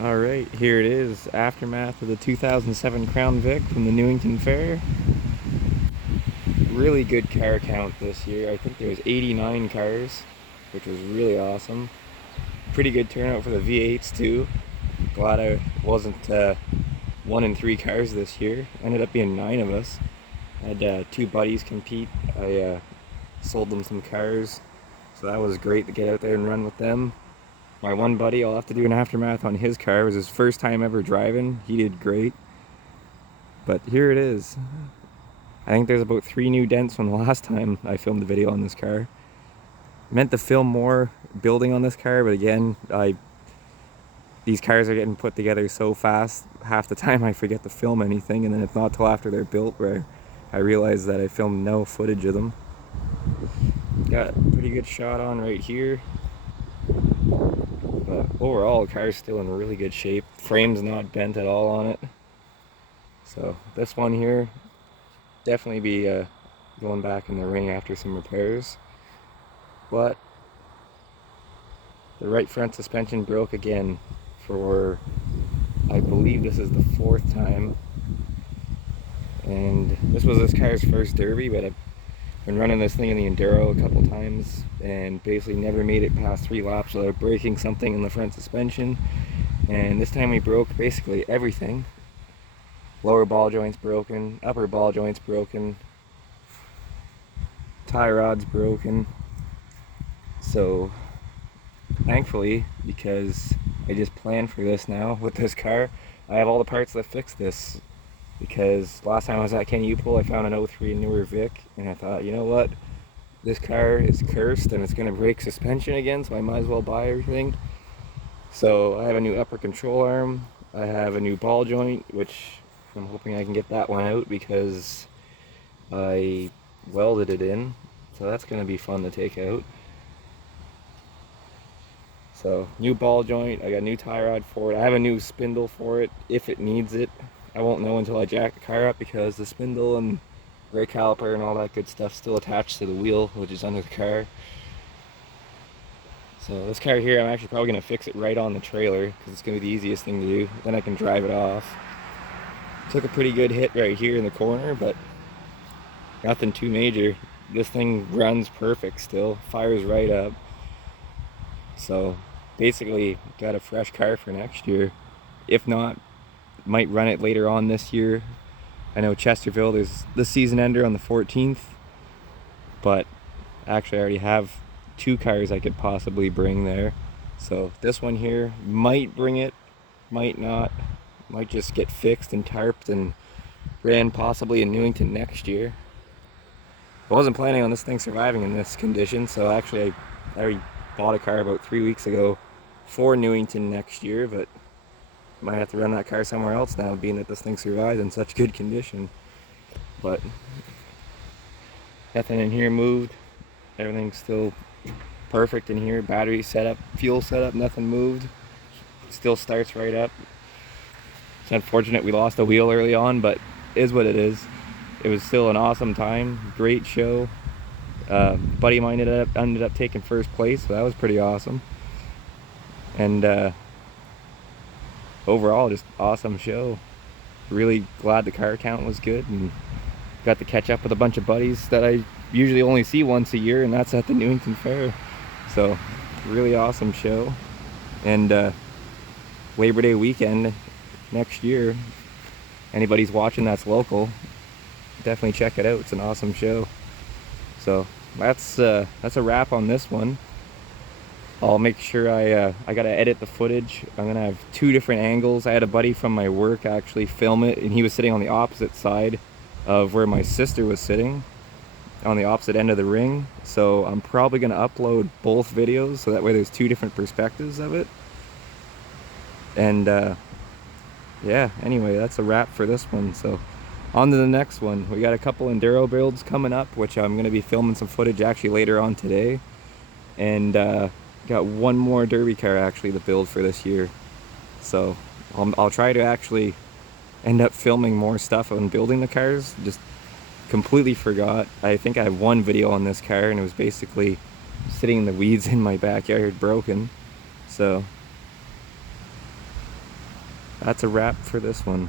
Alright, here it is, aftermath of the 2007 Crown Vic from the Newington Fair. Really good car count this year. I think there was 89 cars, which was really awesome. Pretty good turnout for the V8s too. Glad I wasn't 1 in 3 cars this year. Ended up being 9 of us. I had 2 buddies compete. I sold them some cars, so that was great to get out there and run with them. My one buddy, I'll have to do an aftermath on his car. It was his first time ever driving. He did great. But here it is. I think there's about 3 new dents from the last time I filmed the video on this car. Meant to film more building on this car, but again, these cars are getting put together so fast, half the time I forget to film anything, and then it's not till after they're built where I realize that I filmed no footage of them. Got a pretty good shot on right here. But overall, the car's still in really good shape. Frame's not bent at all on it. So this one here, definitely be going back in the ring after some repairs. But the right front suspension broke again for, I believe this is the 4th time. And this was this car's first derby, but I've been running this thing in the Enduro a couple times and basically never made it past 3 laps without breaking something in the front suspension. And this time we broke basically everything. Lower ball joints broken, upper ball joints broken, tie rods broken. So thankfully, because I just planned for this now with this car, I have all the parts that fix this. Because last time I was at Ken Upol, I found an 03 newer Vic, and I thought, you know what, this car is cursed and it's going to break suspension again, so I might as well buy everything. So I have a new upper control arm, I have a new ball joint, which I'm hoping I can get that one out because I welded it in, so that's going to be fun to take out. So new ball joint, I got a new tie rod for it, I have a new spindle for it if it needs it. I won't know until I jack the car up because the spindle and brake caliper and all that good stuff still attached to the wheel, which is under the car. So this car here, I'm actually probably going to fix it right on the trailer because it's going to be the easiest thing to do. Then I can drive it off. Took a pretty good hit right here in the corner, but nothing too major. This thing runs perfect still, fires right up. So basically got a fresh car for next year. If not, might run it later on this year. I know Chesterfield is the season ender on the 14th, but actually I already have 2 cars I could possibly bring there. So this one here might bring it, might not. Might just get fixed and tarped and ran possibly in Newington next year. I wasn't planning on this thing surviving in this condition, so actually I already bought a car about 3 weeks ago for Newington next year, but might have to run that car somewhere else now, being that this thing survived in such good condition. But nothing in here moved. Everything's still perfect in here. Battery setup, fuel setup, nothing moved. Still starts right up. It's unfortunate we lost a wheel early on, but it is what it is. It was still an awesome time. Great show. Buddy of mine ended up taking first place, so that was pretty awesome. And overall, just awesome show. Really glad the car count was good and got to catch up with a bunch of buddies that I usually only see once a year, and that's at the Newington Fair. So really awesome show. And Labor Day weekend next year, anybody's watching that's local, definitely check it out. It's an awesome show. So that's a wrap on this one. I'll make sure I gotta edit the footage. I'm gonna have 2 different angles. I had a buddy from my work actually film it, and he was sitting on the opposite side of where my sister was sitting, on the opposite end of the ring. So I'm probably gonna upload both videos so that way there's 2 different perspectives of it. And yeah, anyway, that's a wrap for this one. So on to the next one. We got a couple Enduro builds coming up, which I'm gonna be filming some footage actually later on today. And got one more derby car actually to build for this year. So I'll try to actually end up filming more stuff on building the cars. Just completely forgot. I think I have one video on this car, and it was basically sitting in the weeds in my backyard broken. So that's a wrap for this one.